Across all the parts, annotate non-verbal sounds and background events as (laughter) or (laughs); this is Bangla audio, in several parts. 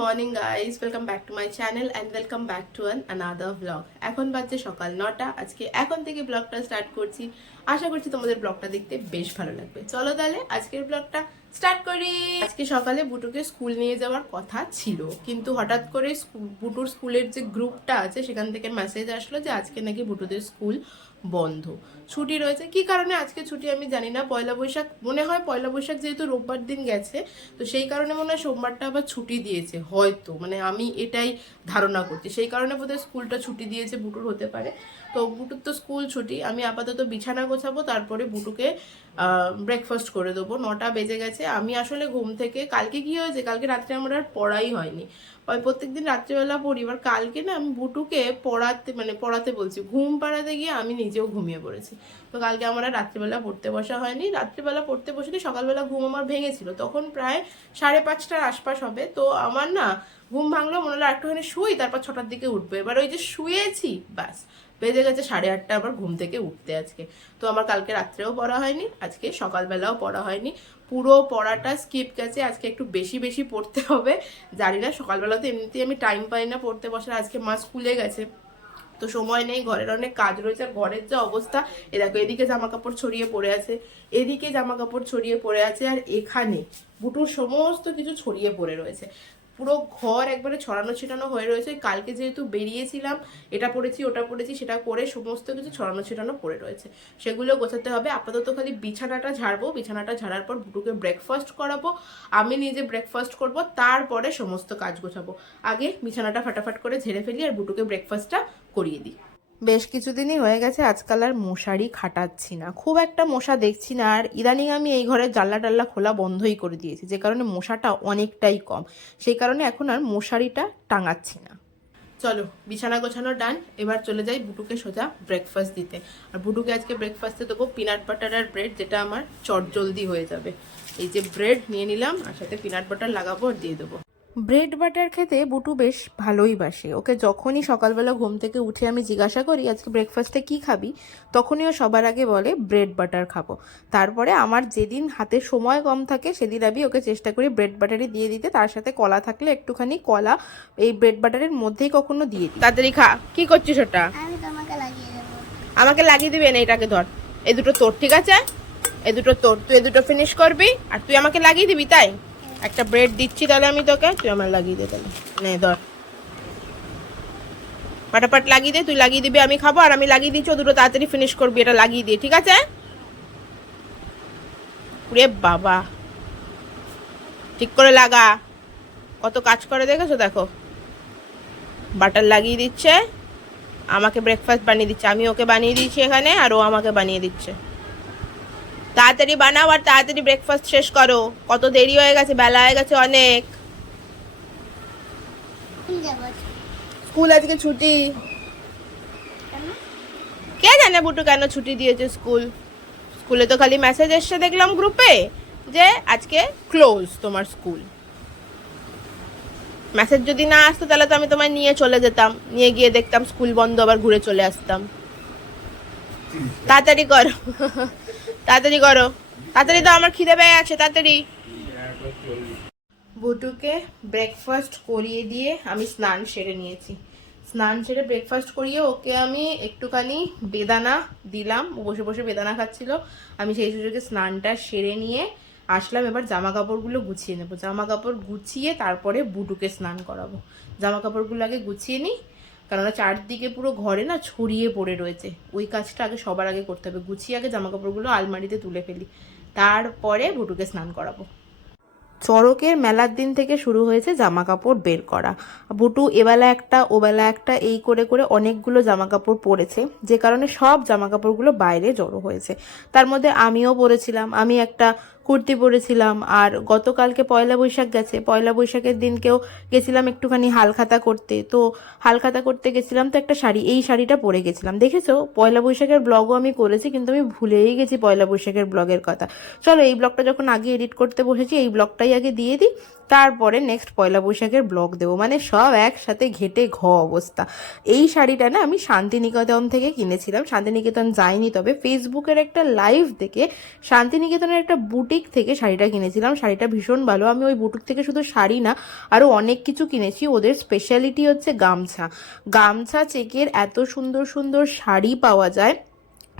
Morning guys welcome back to my channel and welcome back to an another blog এখন বাজছে সকাল নটা। আজকে এখন থেকে ব্লগটা স্টার্ট করছি। আশা করছি তোমাদের ব্লগটা দেখতে বেশ ভালো লাগবে। চলো তাহলে আজকের ব্লগটা স্টার্ট করি। আজকে সকালে বুটুকে স্কুল নিয়ে যাওয়ার কথা ছিল। কিন্তু হঠাৎ করে বুটুর স্কুলের যে গ্রুপটা আছে, সেখান থেকে মেসেজ আসলো যে আজকে নাকি বুটুদের স্কুল বন্ধ। ছুটি রয়েছে। কি কারণে আজকে ছুটি আমি জানি না। পয়লা বৈশাখ, মনে হয় পয়লা বৈশাখ যেহেতু রোববার দিন গেছে, তো সেই কারণে মনে হয় সোমবারটা আবার ছুটি দিয়েছে, হয়তো। মানে আমি এটাই ধারণা করছি। সেই কারণে বোধহয় স্কুলটা ছুটি দিয়েছে, বুটুর হতে পারে। তো বুটুর তো স্কুল ছুটি। আমি আপাতত বিছানা গোছাবো, তারপরে বুটুকে ব্রেকফাস্ট করে দেবো। নটা বেজে গেছে। আমি আসলে ঘুম থেকে, কালকে কি হয়েছে? কালকে রাত্রে আমার আর পড়াই হয়নি। ওই প্রত্যেকদিন রাত্রিবেলা পড়ি, এবার কালকে না আমি বুটুকে পড়াতে মানে পড়াতে বলছি। ঘুম পাড়াতে গিয়ে আমি নিজেও ঘুমিয়ে পড়েছি। তো কালকে আমার আর রাত্রিবেলা পড়তে বসা হয়নি। রাত্রিবেলা পড়তে বসিনি, সকালবেলা ঘুম আমার ভেঙেছিল। তখন প্রায় সাড়ে পাঁচটার আশপাশ হবে। তো আমার না ঘুম ভাঙলো, মনে হলো একটুখানি শুই, তারপর ছটার দিকে উঠবো। এবার ওই যে শুয়েছি, ব্যাস। বেজে গেছে সাড়ে আটটা, আবার ঘুম থেকে উঠতে আজকে। তো আমার কালকে রাত্রেও পড়া হয়নি, আজকে সকালবেলাও পড়া হয়নি। পুরো পড়াটা স্কিপ গেছে, আজকে একটু বেশি বেশি পড়তে হবে। জানি না, সকালবেলা তো এমনিতেই আমি টাইম পাই না পড়তে বসার, আজকে মা স্কুলে গেছে। তো সময় নেই, ঘরের অনেক কাজ রয়েছে ঘরের যে অবস্থা, এ দেখো, এদিকে জামা কাপড় ছড়িয়ে পড়ে আছে, এদিকে জামা কাপড় ছড়িয়ে পড়ে আছে, আর এখানে বুটুর সমস্ত কিছু ছড়িয়ে পড়ে রয়েছে। পুরো ঘর একবারে ছড়ানো ছিটানো হয়ে রয়েছে। কালকে যেহেতু বেরিয়েছিলাম, এটা পড়েছি, ওটা পড়েছি, সেটা করে সমস্ত কিছু ছড়ানো ছিটানো পড়ে রয়েছে। সেগুলো গোছাতে হবে। আপাতত খালি বিছানাটা ঝাড়বো। বিছানাটা ঝাড়ার পর বুটুকে ব্রেকফাস্ট করাবো। আমি নিজে ব্রেকফাস্ট করব, তারপরে সমস্ত কাজ গোছাবো। আগে বিছানাটা ফাটাফাট করে ঝেড়ে ফেলি আর বুটুকে ব্রেকফাস্টটা করিয়ে দিই। বেশ কিছুদিনই হয়ে গেছে, আজকাল আর মশারি খাটাচ্ছি না। খুব একটা মশা দেখছি না, আর ইদানিং আমি এই ঘরের জানলা টাল্লা খোলা বন্ধই করে দিয়েছি, যে কারণে মশাটা অনেকটাই কম। সেই কারণে এখন আর মশারিটা টাঙাচ্ছি না। চলো, বিছানা গোছানো ডান, এবার চলে যাই বুটুকে সোজা ব্রেকফাস্ট দিতে। আর বুটুকে আজকে ব্রেকফাস্টে দেবো পিনাট বাটার আর ব্রেড যেটা আমার চটজলদি হয়ে যাবে। এই যে ব্রেড নিয়ে নিলাম, আর সাথে পিনাট বাটার লাগাবো আর দিয়ে দেবো। ব্রেড বাটার খেতে বুটু বেশ ভালোই বাসে। ওকে যখনই সকালবেলা ঘুম থেকে উঠে আমি জিজ্ঞাসা করি আজকে ব্রেকফাস্টে কি খাবি? তখনই ও সবার আগে বলে ব্রেড বাটার খাব। তারপরে আমার যেদিন হাতে সময় কম থাকে সেদিন আমি ওকে চেষ্টা করি ব্রেড বাটারই দিয়ে দিতে। তার সাথে কলা থাকলে একটুখানি কলা এই ব্রেড বাটারের মধ্যেই কখনো দিয়ে দিই। তাড়াতাড়ি খা। কি করছিস ওটা? আমাকে লাগিয়ে দিবি? না এটাকে ধর। এ দুটো তোর ঠিক আছে? এ দুটো তোর। তুই এ দুটো ফিনিশ করবি আর তুই আমাকে লাগিয়ে দিবি তাই? একটা ব্রেড দিচ্ছি তাহলে আমি তোকে, তুই আমার লাগিয়ে দে তাহলে। নে, ধর। পাটাপাট লাগিয়ে দে, তুই লাগিয়ে দিবি, আমি খাব, আর আমি লাগিয়ে দিচ্ছি দুটো তাড়াতাড়ি ফিনিশ করবি, এটা লাগিয়ে দিয়ে, ঠিক আছে? রে বাবা। ঠিক করে লাগা। কত কাজ করে দেখেছ, দেখো। বাটার লাগিয়ে দিচ্ছে, আমাকে ব্রেকফাস্ট বানিয়ে দিচ্ছে, আমি ওকে বানিয়ে দিচ্ছি এখানে, আর ও আমাকে বানিয়ে দিচ্ছে। তাড়াতাড়ি বানাও আর তাড়াতাড়ি ব্রেকফাস্ট শেষ করো। কত দেরি হয়ে গেছে বেলা হয়ে গেছে অনেক। স্কুল স্কুল আজকে ছুটি। কে জানে বুটু কেন ছুটি দিয়েছে স্কুল? স্কুলে তো খালি মেসেজ এসছে দেখলাম গ্রুপে যে আজকে ক্লোজ তোমার স্কুল মেসেজ যদি না আসতো তাহলে তো আমি তোমায় নিয়ে চলে যেতাম। নিয়ে গিয়ে দেখতাম স্কুল বন্ধ আবার ঘুরে চলে আসতাম। তাড়াতাড়ি করো। তাড়াতাড়ি করো। তাড়াতাড়ি তো আমার খিদে পেয়ে আছে তাড়াতাড়ি। বুটুকে ব্রেকফাস্ট করিয়ে দিয়ে আমি স্নান সেরে নিয়েছি। স্নান সেরে ব্রেকফাস্ট করিয়ে ওকে আমি একটুখানি বেদানা দিলাম। বসে বসে বেদানা খাচ্ছিল। আমি সেই সুযোগে স্নানটা সেরে নিয়ে আসলাম। এবার জামা কাপড়গুলো গুছিয়ে নেব। জামা কাপড় গুছিয়ে তারপরে বুটুকে স্নান করাবো। জামা কাপড়গুলো আগে গুছিয়ে নিই কেননা চারদিকে পুরো ঘরে না ছড়িয়ে পড়ে রয়েছে। ওই কাজটা আগে সবার আগে করতে হবে। গুছিয়ে আগে জামা কাপড়গুলো আলমারিতে তুলে ফেলি। তারপরে ভুটুকে স্নান করাবো। চড়কের মেলার দিন থেকে শুরু হয়েছে জামা কাপড় বের করা। বুটু এবেলা একটা, ওবেলা একটা এই করে করে অনেকগুলো জামা কাপড় পরেছে। যে কারণে সব জামা কাপড়গুলো বাইরে জড়ো হয়েছে। তার মধ্যে আমিও পরেছিলাম। আমি একটা কুর্তি পরেছিলাম আর গতকালকে পয়লা বৈশাখ গেছে। পয়লা বৈশাখের দিনকেও গেছিলাম একটুখানি হালখাতা করতে। তো হালখাতা করতে গেছিলাম তো একটা শাড়ি। এই শাড়িটা পরে গেছিলাম। দেখেছ? পয়লা বৈশাখের ব্লগও আমি করেছি, কিন্তু আমি ভুলেই গেছি পয়লা বৈশাখের ব্লগের কথা। চলো, এই ব্লগটা যখন আগে এডিট করতে বসেছি, এই ব্লগটাই আগে দিয়ে দিই। তারপরে নেক্সট পয়লা বৈশাখের ব্লগ দেবো। মানে সব একসাথে ঘেটে ঘ অবস্থা। এই শাড়িটা না আমি শান্তিনিকেতন থেকে কিনেছিলাম। শান্তিনিকেতন যাইনি তবে ফেসবুকের একটা লাইভ দেখে শান্তিনিকেতনের একটা বুটিক থেকে শাড়িটা কিনেছিলাম। শাড়িটা ভীষণ ভালো। আমি ওই বুটিক থেকে শুধু শাড়ি না আরও অনেক কিছু কিনেছি। ওদের স্পেশালিটি হচ্ছে গামছা। গামছা, চেকের এত সুন্দর সুন্দর শাড়ি পাওয়া যায়।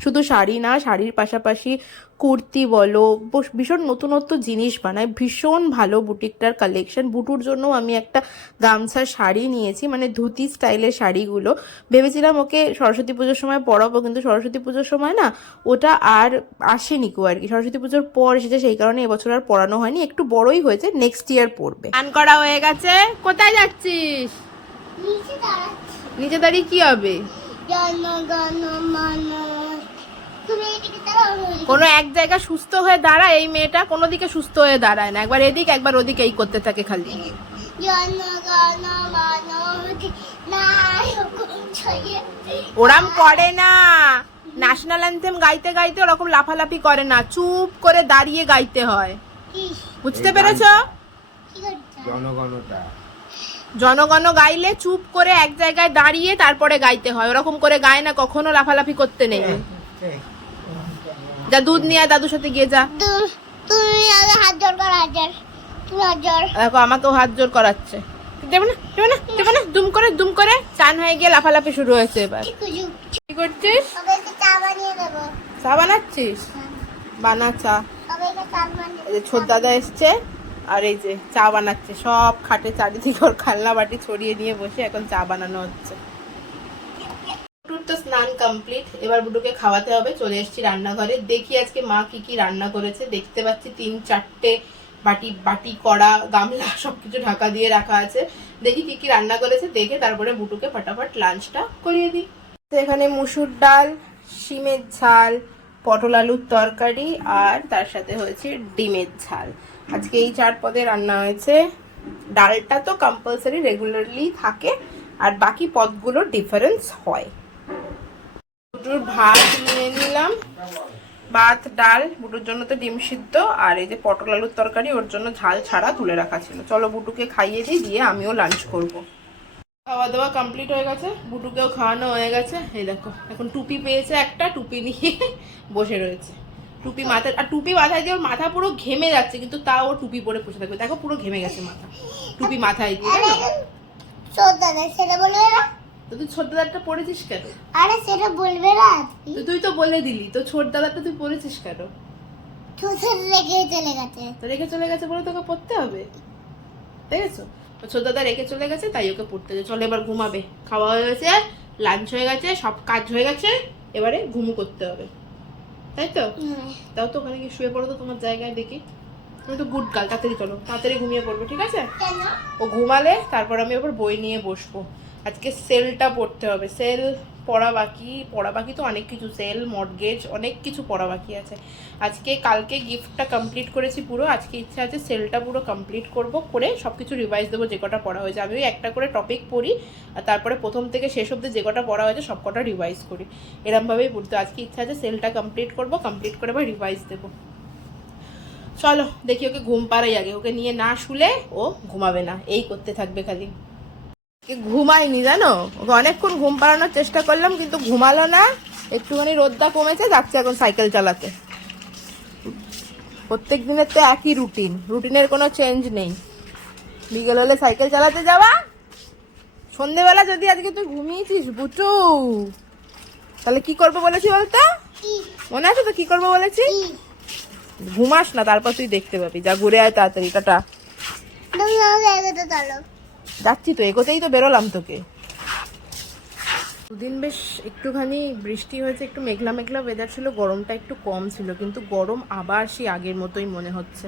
শুধু শাড়ি না শাড়ির পাশাপাশি কুর্তি বলো বস- ভীষণ নতুনত্ব জিনিস বানায়। ভীষণ ভালো বুটিকটার কালেকশন বুটুর জন্য আমি একটা গামছা শাড়ি নিয়েছি মানে ধুতি স্টাইলের শাড়িগুলো। ভেবেছিলাম ওকে সরস্বতী পুজোর সময় পরাবো কিন্তু সরস্বতী পুজোর সময় না ওটা আর আসেনি কো আর কি। সরস্বতী পুজোর পর এসেছে সেই কারণে এবছর আর পরানো হয়নি। একটু বড়ই হয়েছে নেক্সট ইয়ার পড়বে আন করা হয়ে গেছে? কোথায় যাচ্ছিস? নিচে দাঁড়িয়ে কি হবে? জন গণ মন কোনো এক জায়গায় সুস্থ হয়ে দাঁড়ায় এই মেয়েটা কোনো দিকে সুস্থ হয়ে দাঁড়ায় না। একবার এদিক একবার ওদিক এই করতে থাকে খালি। ওরাম করে না। ন্যাশনাল অ্যান্থেম গাইতে গাইতে ওরকম লাফালাফি করে না। চুপ করে দাঁড়িয়ে গাইতে হয়। বুঝতে পেরেছ? জনগণটা। জনগণ গাইলে চুপ করে এক জায়গায় দাঁড়িয়ে তারপরে গাইতে হয়। ওরকম করে গায় না কখনো লাফালাফি করতে নেই। যা দুধ নিয়ে দাদুর সাথে গিয়ে যা। তুমি হাত জোর করো হাত জোর। তুমি হাত জোর। দেখো আমাকেও হাত জোর করাচ্ছে। দেবে না দেবে না দেবে না দুম করে দুম করে। চান হয়ে গিয়ে লাফালাফি শুরু হয়েছে এবার। কি করছিস? চা বানিয়ে দেবো। চা বানাচ্ছিস? বানা চা। ছোট দাদা এসছে আর এই যে চা বানাচ্ছে। সব খাটে চারিদিকে ওর খালনা বাটি ছড়িয়ে নিয়ে বসে এখন চা বানানো হচ্ছে। স্নান কমপ্লিট এবার বুটুকে খাওয়াতে হবে, চলে এসেছি রান্নাঘরে। দেখি আজকে মা কি কি রান্না করেছে। দেখতে পাচ্ছি তিন চারটে বাটি বাটি, কড়া, গামলা (laughs) সবকিছু ঢাকা দিয়ে রাখা আছে। দেখি কি কি রান্না করেছে, দেখে তারপরে বুটুকে ফটাফট লাঞ্চটা করিয়ে দিই। তো এখানে মুসুর ডাল, শিমের ঝাল, পটল আলুর তরকারি, আর তার সাথে হয়েছে ডিমের ঝাল। আজকে এই চার পদে রান্না হয়েছে। ডালটা তো কম্পালসারি রেগুলারলি থাকে, আর বাকি পদগুলোর ডিফারেন্স হয়। বুটুর ভাত নিয়ে নিলাম। ভাত, ডাল, বুটুর জন্য তো ডিম সিদ্ধ, আর এই যে পটল আলুর তরকারি, ওর জন্য ঝাল ছাড়া তুলে রাখা ছিল। চলো বুটুকে খাইয়ে দিই দিয়ে আমিও লাঞ্চ করব। খাওয়া দাওয়া কমপ্লিট হয়ে গেছে, বুটুকেও খাওয়ানো হয়ে গেছে। এই দেখো, এখন টুপি পেয়েছে একটা, টুপি নিয়ে বসে রয়েছে। টুপি মাথায় আর টুপি মাথায় দিয়ে ওর মাথা পুরো ঘেমে যাচ্ছে, কিন্তু তাও টুপি পরে বসে থাকবে। দেখো পুরো ঘেমে গেছে মাথা, টুপি মাথায় দিয়ে সেটা বলবে না তো তুই ছোট দাদারটা পরেছিস কেন? আরে সেটা বলবে না তো তুই তো বলে দিলি তো ছোট দাদারটা তুই পরেছিস কেন? রেখে চলে গেছে। তো রেখে চলে গেছে বলে তোকে পড়তে হবে? দেখেছ? তো ছোট দাদা রেখে চলে গেছে তাই ওকে পড়তে হবে চলো এবার ঘুমাবে। খাওয়া হয়ে গেছে লাঞ্চ হয়ে গেছে সব কাজ হয়ে গেছে এবারে ঘুমু করতে হবে। তাই তো? তাও তো ওখানে গিয়ে শুয়ে পড়ো তো তোমার জায়গায় দেখি। তুমি তো গুড গার্ল তাড়াতাড়ি চলো। তাড়াতাড়ি ঘুমিয়ে পড়ব ঠিক আছে? ও ঘুমালে তারপর আমি আবার বই নিয়ে বসবো। আজকে সেলটা পড়তে হবে। সেল পড়া বাকি পড়া বাকি তো অনেক কিছু। সেল মর্গেজ অনেক কিছু পড়া বাকি আছে। আজকে, কালকে গিফটটা কমপ্লিট করেছি পুরো। আজকে ইচ্ছা আছে সেলটা পুরো কমপ্লিট করব, করে সব কিছু রিভাইজ দেবো যে কটা পড়া হয়েছে। আমি একটা করে টপিক পড়ি, আর তারপরে প্রথম থেকে শেষ অবধি যে কটা পড়া হয়েছে সব কটা রিভাইজ করি। এরমভাবেই পড়তে আজকে ইচ্ছা আছে সেলটা কমপ্লিট করব কমপ্লিট করে আবার রিভাইজ দেবো। চলো, দেখি ওকে ঘুম পাড়াই আগে। ওকে নিয়ে না শুলে ও ঘুমাবে না। এই করতে থাকবে খালি। কে ঘুমায়নি জানো? ওকে অনেকক্ষণ ঘুম পাড়ানোর চেষ্টা করলাম কিন্তু ঘুমালো না। একটুখানি রোদটা কমেছে যাচ্ছে এখন সাইকেল চালাতে। প্রত্যেক দিনের তো একই রুটিন রুটিনের কোনো চেঞ্জ নেই। বিকেল হলে সাইকেল চালাতে যাওয়া। সন্ধেবেলা যদি আজকে তুই ঘুমিয়েছিস বুটু তাহলে কি করব বলেছি বলতো? মনে আছে তো কি করব বলেছি? ঘুমাস না তারপর তুই দেখতে পাবি। যা ঘুরে আয় তাড়াতাড়ি টাটা। যাচ্ছি তো, এগোতেই তো বেরোলাম তোকে। দুদিন বেশ একটুখানি বৃষ্টি হয়েছে, একটু মেঘলা মেঘলা ওয়েদার ছিল, গরমটা একটু কম ছিল, কিন্তু গরম আবার সেই আগের মতোই মনে হচ্ছে।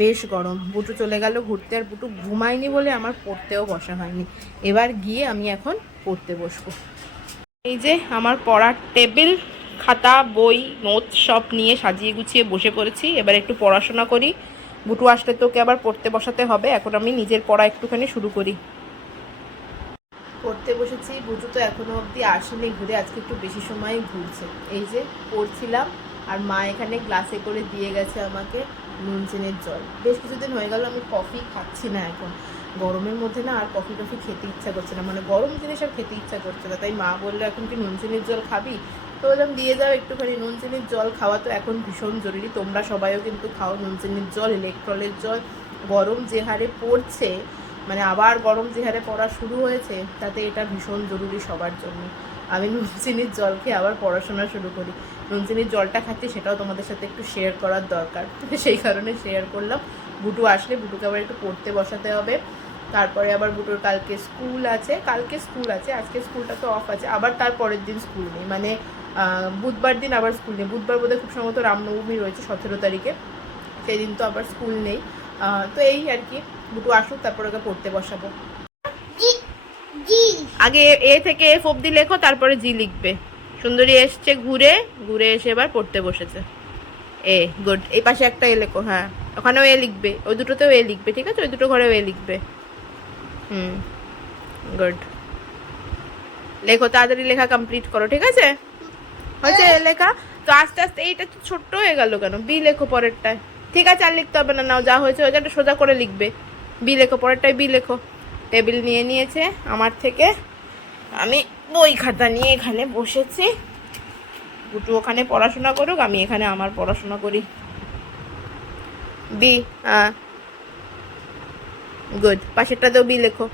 বেশ গরম, বুটু চলে গেল ঘুরতে, আর বুটু ঘুমায়নি বলে আমার পড়তেও বসা হয়নি। এবার গিয়ে আমি এখন পড়তে বসবো। এই যে আমার পড়ার টেবিল, খাতা, বই নোট সব নিয়ে সাজিয়ে গুছিয়ে বসে পড়েছি। এবার একটু পড়াশোনা করি। বুটু আসলে তোকে আবার পড়তে বসাতে হবে, এখন আমি নিজের পড়া একটুখানি শুরু করি। পড়তে বসেছি, বুটু তো এখনও অবধি আসেনি ঘুরে, আজকে একটু বেশি সময় ঘুরছে। এই যে পড়ছিলাম, আর মা এখানে গ্লাসে করে দিয়ে গেছে আমাকে নুন, চেনের জল। বেশ কিছুদিন হয়ে গেল, আমি কফি খাচ্ছি না এখন। গরমের মধ্যে না আর কফি টফি খেতে ইচ্ছা করছে না। মানে গরম জিনিস আর খেতে ইচ্ছা করছে না। তাই মা বলল, এখন কি নুন চিনির জল খাবি? তো বললাম, দিয়ে যাও একটুখানি নুন চিনির জল। খাওয়া তো এখন ভীষণ জরুরি। তোমরা সবাইও কিন্তু খাও নুন চিনির জল ইলেকট্রলের জল। গরম যে হারে পড়ছে মানে আবার গরম যে হারে পড়া শুরু হয়েছে, তাতে এটা ভীষণ জরুরি সবার জন্য। আমি নুন চিনির জল খেয়ে আবার পড়াশোনা শুরু করি। নুন চিনির জলটা খাচ্ছি সেটাও তোমাদের সাথে একটু শেয়ার করার দরকার। (laughs) সেই কারণে শেয়ার করলাম। বুটু আসলে বুটুকে আবার একটু পড়তে বসাতে হবে। তারপরে আবার বুটুর কালকে স্কুল আছে। কালকে স্কুল আছে, আজকে স্কুলটা তো অফ আছে। আবার তার পরের দিন স্কুল নেই। মানে বুধবার দিন আবার স্কুল নেই। বুধবার বোধহয় খুব সম্ভবত রামনবমী রয়েছে সতেরো তারিখে। সেই দিন তো আবার স্কুল নেই। তো এই আর কি। বুটু আসুক, তারপর ওকে পড়তে বসাবো। আগে এ থেকে এফ অব্দি লেখো, তারপরে জি লিখবে। সুন্দরী এসছে ঘুরে ঘুরে এসে এবার পড়তে বসেছে। এ গুড এই পাশে একটা এ লেখো হ্যাঁ। ওখানেও এ লিখবে, ওই দুটোতেও এ লিখবে, ঠিক আছে? ওই দুটো ঘরেও এ লিখবে। হুম গুড লেখো, তাড়াতাড়ি লেখা কমপ্লিট করো, ঠিক আছে? হয়েছে এ লেখা? তো আস্তে আস্তে এইটা তো ছোট্ট হয়ে গেল কেন? বি লেখো পরেরটায়। ঠিক আছে, আর লিখতে হবে না, নাও, যা হয়েছে ওইটা সোজা করে লিখবে। বি লেখো, পরেরটায় বি লেখো। টেবিল নিয়ে নিয়েছে আমার থেকে। আমি বই খাতা নিয়ে এখানে বসেছি। গুটু ওখানে পড়াশোনা করুক আমি এখানে আমার পড়াশোনা করি। বি হ্যাঁ গুড। পাশেরটাতেও বি লেখো।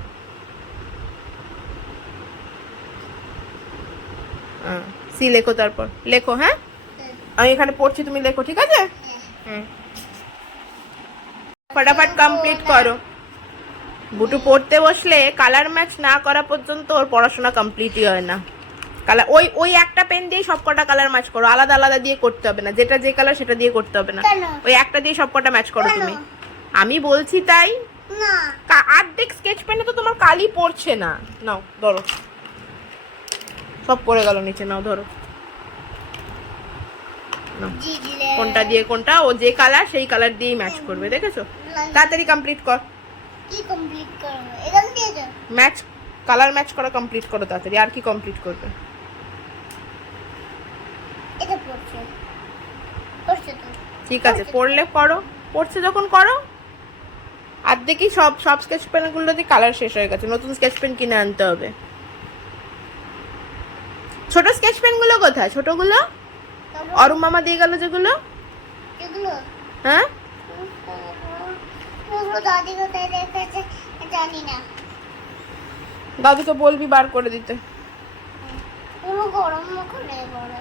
সি লেখো তারপর। লেখো হ্যাঁ? আমি এখানে পড়ছি তুমি লেখো ঠিক আছে? হুম। ফটাফট কমপ্লিট করো। বুটু পড়তে বসলে কালার ম্যাচ না করা পর্যন্ত ওর পড়াশোনা কমপ্লিটই হয় না। কালার ওই ওই একটা পেন দিয়ে সব কটা কালার ম্যাচ করো। আলাদা আলাদা দিয়ে করতে হবে না। যেটা যে কালার সেটা দিয়ে করতে হবে না। ওই একটা দিয়ে সব কটা ম্যাচ করো তুমি। আমি বলছি তাই। না। কা- অর্ধেক স্কেচ পেনে তো তোমার কালি পড়ছে না। নাও ধরো। সব পড়ে গেল নিচে নাও ধরো। কোনটা দিয়ে কোনটা ও যে কালার সেই কালার দিয়েই ম্যাচ করবে দেখেছ? তাড়াতাড়ি কমপ্লিট কর। কি কমপ্লিট করব? এখান দিয়ে তো ম্যাচ কালার ম্যাচ করা কমপ্লিট করো তাড়াতাড়ি আর কি কমপ্লিট করবে? এটা পড়ছে। পড়ছে তো। ঠিক আছে পড়লে করো পড়ছে যখন করো আর দেখি সব সব স্কেচ পেনগুলো দিয়ে কালার শেষ হয়ে গেছে। নতুন স্কেচ পেন কিনে আনতে হবে। ছোট স্কেচ পেনগুলো কোথায়? ছোটগুলো? অরুণ মামা দিয়ে গেল যেগুলো? এগুলো হ্যাঁ? দাদি কোথায় রেখেছে জানি না। দাদুকে বলবি বার করে দিতে। গরম করে বড়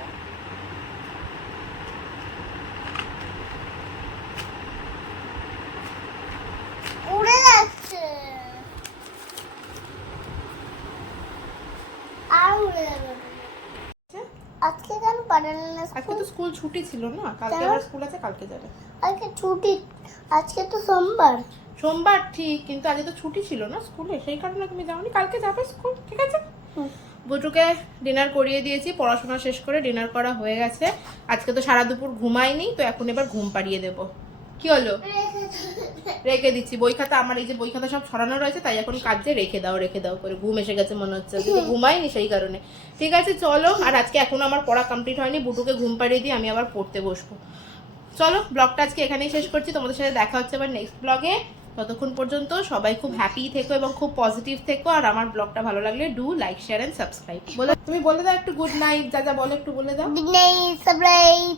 উড়ে যাচ্ছে। আর উড়ে যাবে আজকে কেন পাঠালেন না আজকে তো স্কুল ছুটি ছিল না কালকে আবার স্কুল আছে কালকে যাবে। আজকে ছুটি আজকে তো সোমবার। সোমবার ঠিক কিন্তু আজকে তো ছুটি ছিল না স্কুলে সেই কারণে তুমি যাওনি। কালকে যাবে স্কুল ঠিক আছে? বুটুকে ডিনার করিয়ে দিয়েছি পড়াশোনা শেষ করে ডিনার করা হয়ে গেছে। আজকে তো সারা দুপুর ঘুমাইনি তো এখন এবার ঘুম পাড়িয়ে দেবো। কি হলো? রেখে দিচ্ছি। বই খাতা আমার এই যে বই খাতা সব ছড়ানো রয়েছে তাই এখন কাজে রেখে দাও রেখে দাও করে। ঘুম এসে গেছে মনে হচ্ছে আজকে ঘুমাইনি সেই কারণে। ঠিক আছে চলো। আর আজকে এখনও আমার পড়া কমপ্লিট হয়নি। বুটুকে ঘুম পাড়িয়ে দিয়ে আমি আবার পড়তে বসবো। চলো ব্লগটা আজকে এখানেই শেষ করছি। তোমাদের সাথে দেখা হচ্ছে আবার নেক্সট ব্লগে। ততক্ষণ পর্যন্ত সবাই খুব হ্যাপি থেকো এবং খুব পজিটিভ থেকো। আর আমার ব্লগটা ভালো লাগলে do like share and subscribe বলে তুমি বলে দাও একটু গুড নাইট যা যা বলো একটু বলে দাও। Night, subscribe.